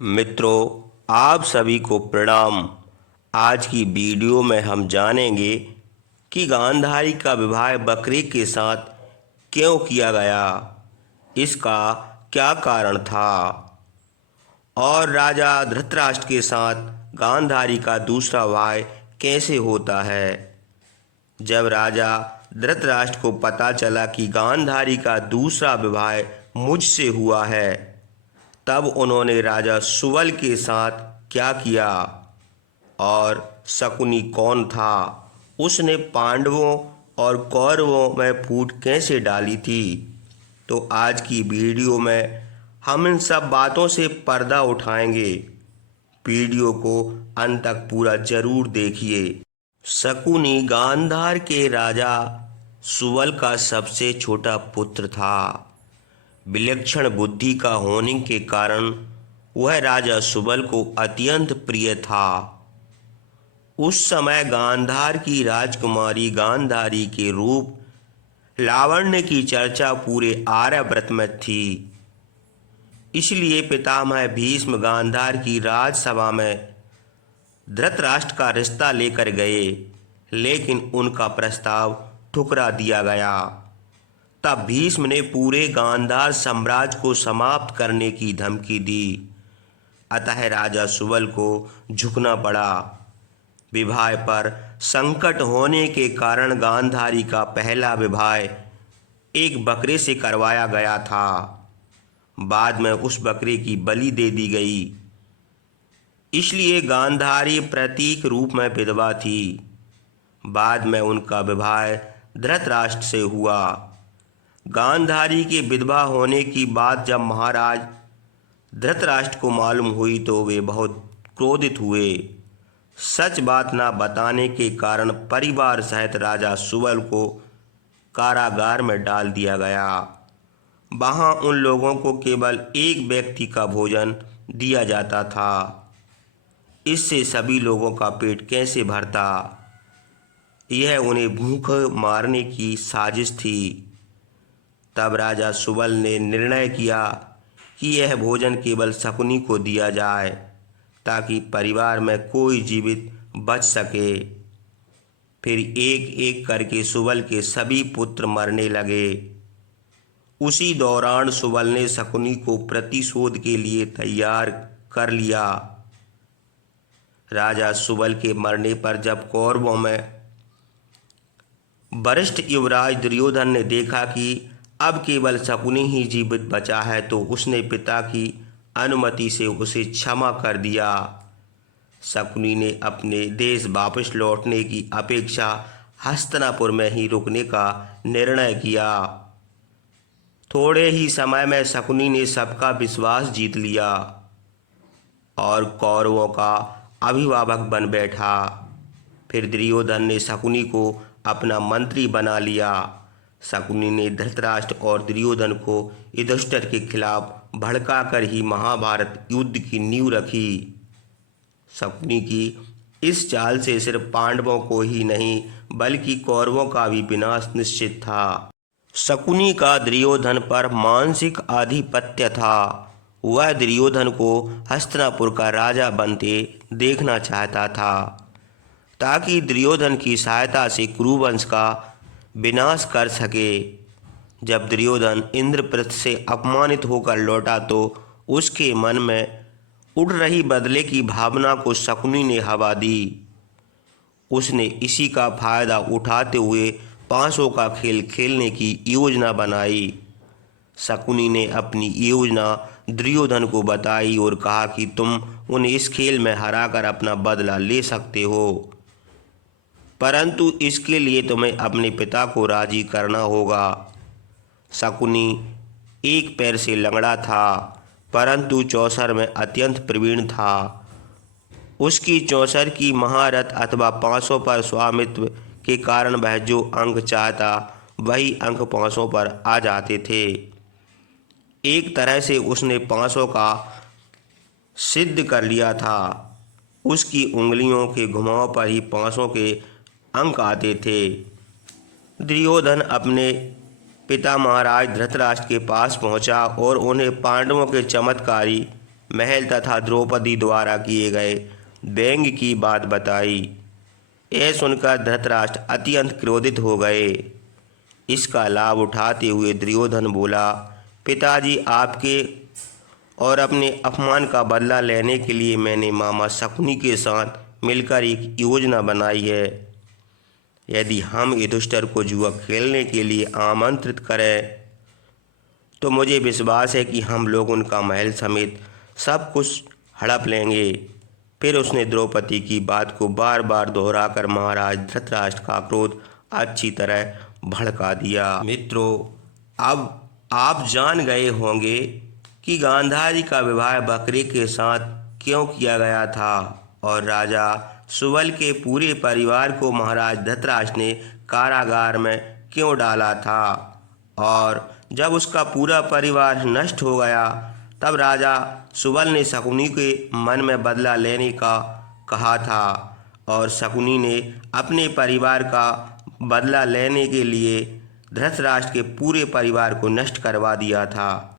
मित्रों, आप सभी को प्रणाम। आज की वीडियो में हम जानेंगे कि गांधारी का विवाह बकरी के साथ क्यों किया गया, इसका क्या कारण था और राजा धृतराष्ट्र के साथ गांधारी का दूसरा विवाह कैसे होता है। जब राजा धृतराष्ट्र को पता चला कि गांधारी का दूसरा विवाह मुझसे हुआ है, तब उन्होंने राजा सुबल के साथ क्या किया और शकुनी कौन था, उसने पांडवों और कौरवों में फूट कैसे डाली थी। तो आज की वीडियो में हम इन सब बातों से पर्दा उठाएंगे। वीडियो को अंत तक पूरा जरूर देखिए। शकुनी गांधार के राजा सुबल का सबसे छोटा पुत्र था। विलक्षण बुद्धि का होने के कारण वह राजा सुबल को अत्यंत प्रिय था। उस समय गांधार की राजकुमारी गांधारी के रूप लावण्य की चर्चा पूरे आर्यावर्त में थी। इसलिए पितामह भीष्म गांधार की राजसभा में धृतराष्ट्र का रिश्ता लेकर गए, लेकिन उनका प्रस्ताव ठुकरा दिया गया। तब भीष्म ने पूरे गांधार साम्राज्य को समाप्त करने की धमकी दी। अतः राजा सुबल को झुकना पड़ा। विवाह पर संकट होने के कारण गांधारी का पहला विवाह एक बकरे से करवाया गया था। बाद में उस बकरे की बलि दे दी गई, इसलिए गांधारी प्रतीक रूप में विधवा थी। बाद में उनका विवाह धृतराष्ट्र से हुआ। गांधारी के विधवा होने की बात जब महाराज धृतराष्ट्र को मालूम हुई तो वे बहुत क्रोधित हुए। सच बात न बताने के कारण परिवार सहित राजा सुबल को कारागार में डाल दिया गया। वहां उन लोगों को केवल एक व्यक्ति का भोजन दिया जाता था। इससे सभी लोगों का पेट कैसे भरता। यह उन्हें भूख मारने की साजिश थी। तब राजा सुबल ने निर्णय किया कि यह भोजन केवल शकुनी को दिया जाए, ताकि परिवार में कोई जीवित बच सके। फिर एक एक करके सुबल के सभी पुत्र मरने लगे। उसी दौरान सुबल ने शकुनी को प्रतिशोध के लिए तैयार कर लिया। राजा सुबल के मरने पर जब कौरवों में वरिष्ठ युवराज दुर्योधन ने देखा कि अब केवल शकुनी ही जीवित बचा है, तो उसने पिता की अनुमति से उसे क्षमा कर दिया। शकुनी ने अपने देश वापस लौटने की अपेक्षा हस्तिनापुर में ही रुकने का निर्णय किया। थोड़े ही समय में शकुनी ने सबका विश्वास जीत लिया और कौरवों का अभिभावक बन बैठा। फिर दुर्योधन ने शकुनी को अपना मंत्री बना लिया। शकुनी ने धृतराष्ट्र और दुर्योधन को युधिष्ठिर के खिलाफ भड़काकर ही महाभारत युद्ध की नींव रखी। शकुनी की इस चाल से सिर्फ पांडवों को ही नहीं बल्कि कौरवों का भी विनाश निश्चित था। शकुनी का दुर्योधन पर मानसिक आधिपत्य था। वह दुर्योधन को हस्तिनापुर का राजा बनते देखना चाहता था, ताकि दुर्योधन की सहायता से कुरुवंश का विनाश कर सके। जब दुर्योधन इंद्रप्रस्थ से अपमानित होकर लौटा तो उसके मन में उड़ रही बदले की भावना को शकुनी ने हवा दी। उसने इसी का फायदा उठाते हुए पांचों का खेल खेलने की योजना बनाई। शकुनी ने अपनी योजना दुर्योधन को बताई और कहा कि तुम उन्हें इस खेल में हराकर अपना बदला ले सकते हो, परंतु इसके लिए तुम्हें अपने पिता को राजी करना होगा। शकुनी एक पैर से लंगड़ा था, परंतु चौसर में अत्यंत प्रवीण था। उसकी चौसर की महारथ अथवा पांचों पर स्वामित्व के कारण वह जो अंक चाहता वही अंक पांचों पर आ जाते थे। एक तरह से उसने पांचों का सिद्ध कर लिया था। उसकी उंगलियों के घुमाव पर ही पांचों के अंक आते थे। दुर्योधन अपने पिता महाराज धृतराष्ट्र के पास पहुंचा और उन्हें पांडवों के चमत्कारी महल तथा द्रौपदी द्वारा किए गए व्यंग्य की बात बताई। यह सुनकर धृतराष्ट्र अत्यंत क्रोधित हो गए। इसका लाभ उठाते हुए दुर्योधन बोला, पिताजी, आपके और अपने अपमान का बदला लेने के लिए मैंने मामा शकुनी के साथ मिलकर एक योजना बनाई है। यदि हम युधिष्ठिर को जुआ खेलने के लिए आमंत्रित करें तो मुझे विश्वास है कि हम लोग उनका महल समेत सब कुछ हड़प लेंगे। फिर उसने द्रौपदी की बात को बार बार दोहराकर महाराज धृतराष्ट्र का क्रोध अच्छी तरह भड़का दिया। मित्रों, अब आप जान गए होंगे कि गांधारी का विवाह बकरी के साथ क्यों किया गया था और राजा सुबल के पूरे परिवार को महाराज धृतराष्ट्र ने कारागार में क्यों डाला था, और जब उसका पूरा परिवार नष्ट हो गया तब राजा सुबल ने शकुनी के मन में बदला लेने का कहा था और शकुनी ने अपने परिवार का बदला लेने के लिए धृतराष्ट्र के पूरे परिवार को नष्ट करवा दिया था।